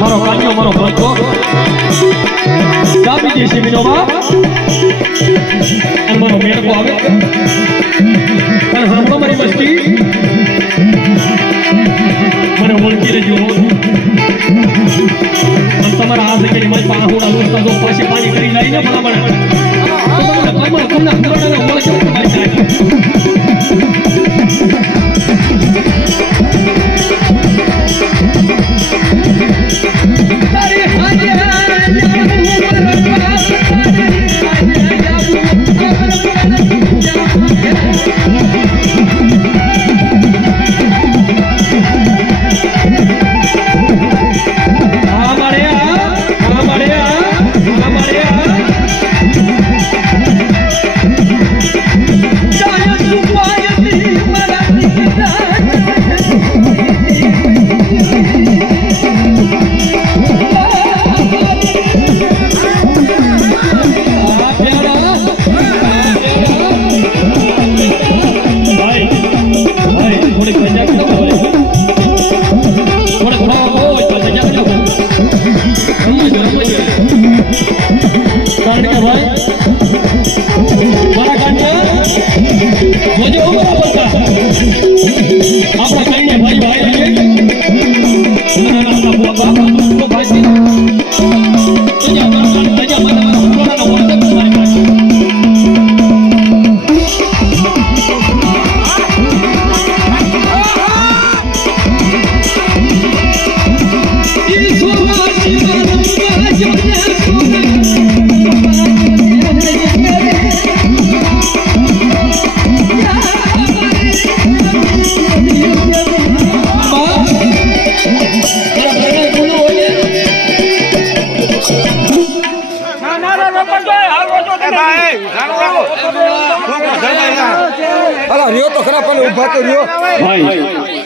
મારો કાન્યો મારો ભક્તો દાબી દે છે વિનોબા અને મારો મેળકો આવે અને હામો મારી મસ્તી મને ઓળખી લેજો અને તમારા હાથ કે મારી પાહુડા દોસ્તા જો પાછી પાણી કરી લઈને બરાબર તો તમને પુરાણા ઓળખી મારી જાય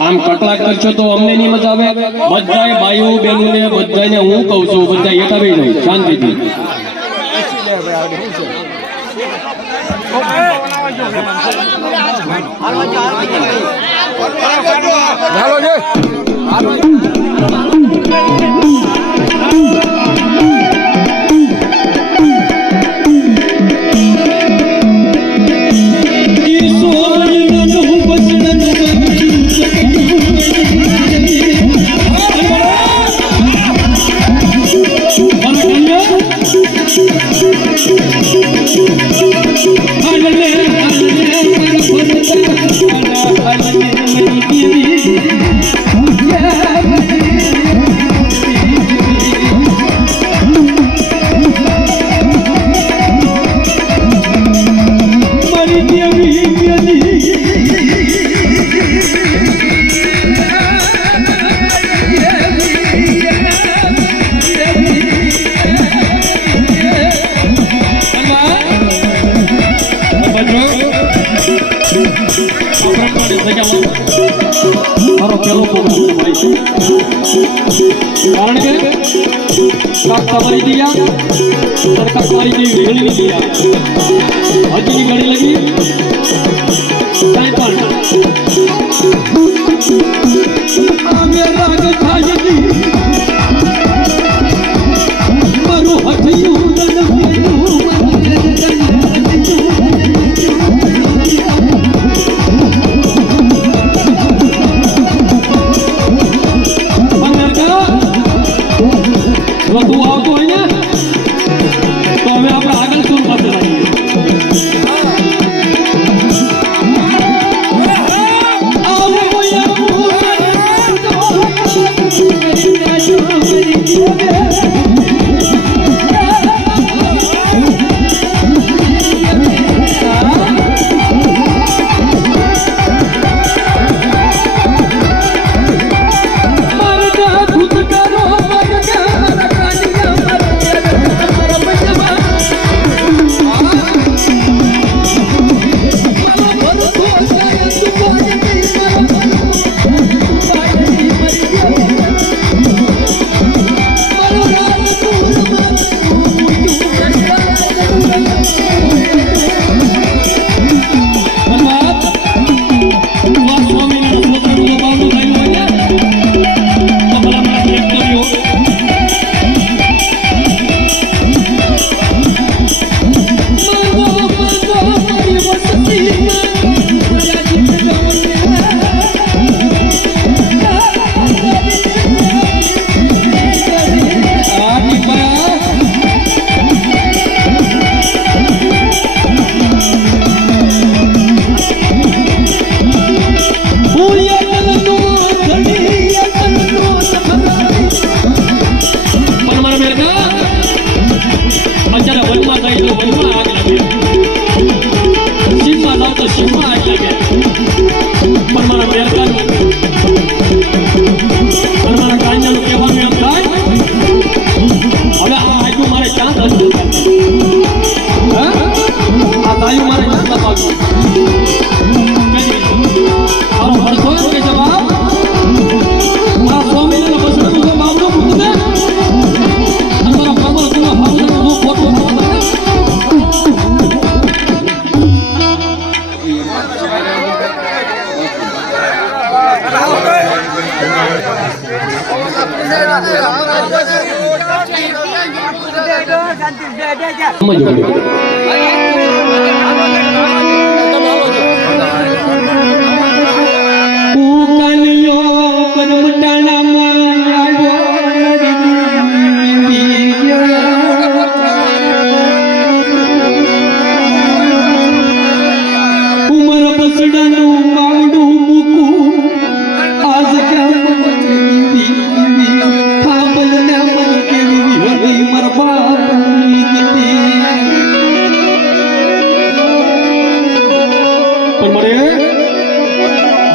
આમ કટલા કરશો તો અમને નહીં મજા આવે બધાય ભાઈઓ બહેનોને બધાને હું કહું છું બધા એકા બે નહીં શાંતિથી હાલો છે મારો પહેલો પ્રોગ્રામ કારણ કે કાક તમારી દિયા સરકાર તમારી જેવી ઘણી દિયા હજની ઘણી લગી કઈ પણ રાગ થાય મારું હથિયું તું આવતો હોય ને તો હવે આપણે આગળ શું થશે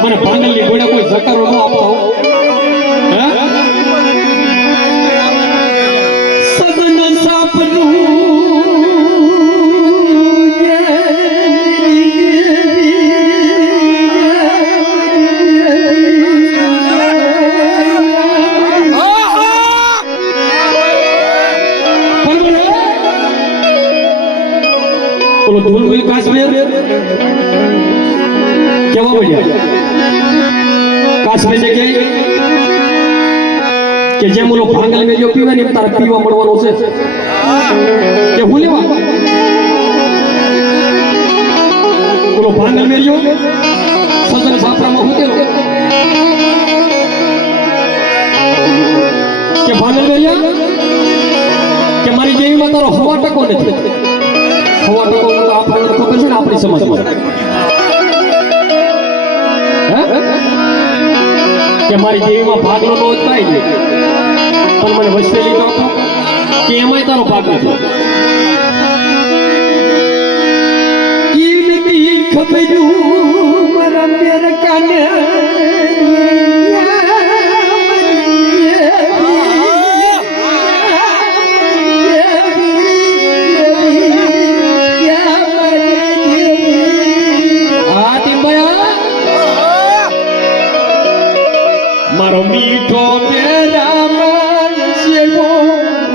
મને ભાંગલની ગોળે કોઈ જકારો ન આપતો સદન સાપનું બોલો ધૂલ કાશ્મીર કેવા મળ્યા કાશ્મીર જગ્યાએ કે જે મુલો ભાંગલ મેં જો પીવા ને તારે પીવા મળવાનો છે કે હું લેવા બોલો ભાંગલ મેં જો સદન સાપરામાં હું કેલો કે ભાંગલ મેં કે મારી જેવીમાં તારો 100% નથી 100% આપણને ખબર છે ને આપણી સમજમાં કે મારી દેવીમાં ભાગલો નો થાય ને પણ મને વસતે લીધો હતો કે એમાંય તારો ભાગ નથી ખબર મારા મેર કાને મારો મીઠો મેરા મન શિવો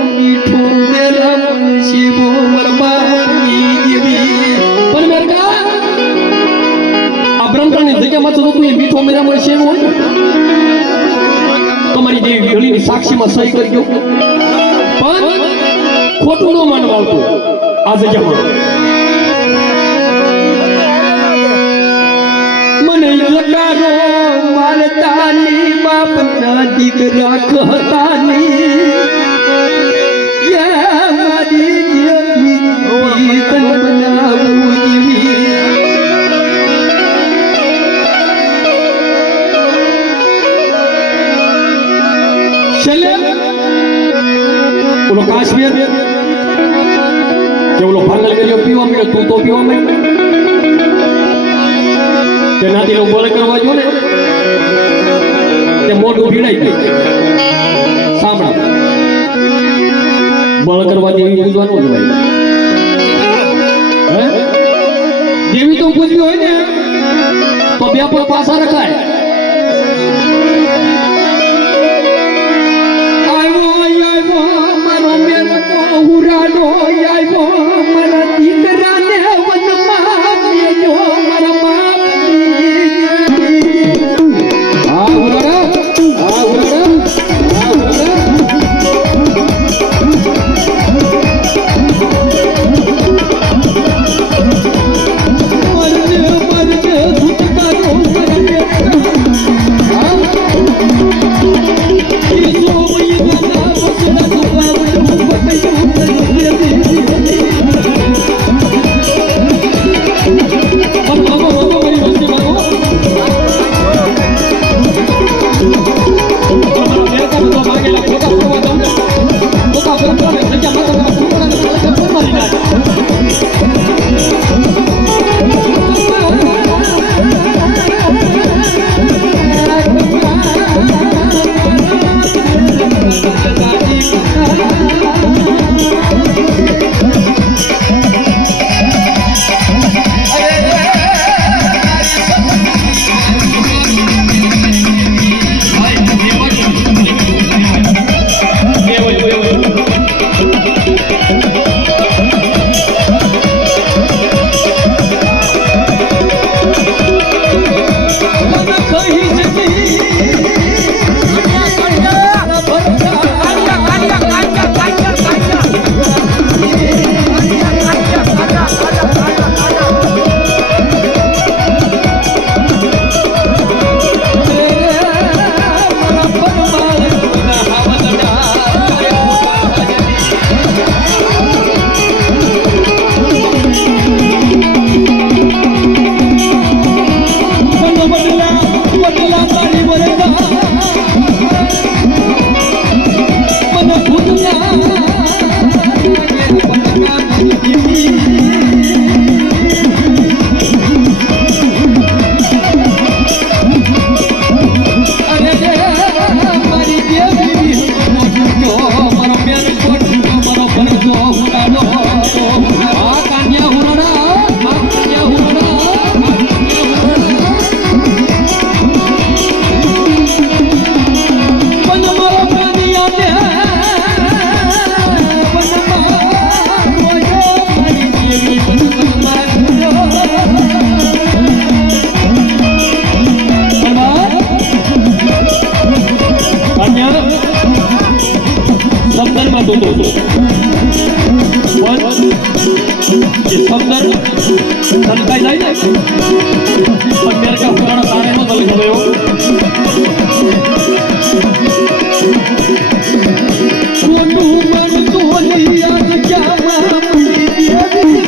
મીઠો મેરા મન શિવો મરમાની દેવી પણ મેરકા આ બ્રહ્મની જગ્યામાં તો તું એ મીઠો મેરા મન શિવો તમારી દેવી વિહળીની સાક્ષીમાં સહી કરી ગયો પણ ખોટું ન માનવા આવતું આ જગ્યામાં મને લગારો મારતાની બાપના દીકરા કહતાની યા મારી દેવી તન બનાવું જીવી ચલે ઓલો કાશ્મીર કે ઓલો ભાંગલ ગયો પીવા મળ્યો તું તો પીવા મળ્યો તે નાથી નો બોલ કરવા જો ને તે મોઢું ભીડાઈ ગયું સાંભળા બળ કરવા દેવી પૂજવાનું જ ભાઈ દેવી તો પૂજવી હોય ને તો બે પર પાછા રખાય આવ્યો મારો મેરો તો હુરાનો આવ્યો મારા દીકરાને વનમાં મેજો મારા મરજે મરજે થઈ જાય ને પણ મેર કા પુરાણા તારે નો દલ ગયો છોટું મન તો યાદ ક્યાં મારી દેવી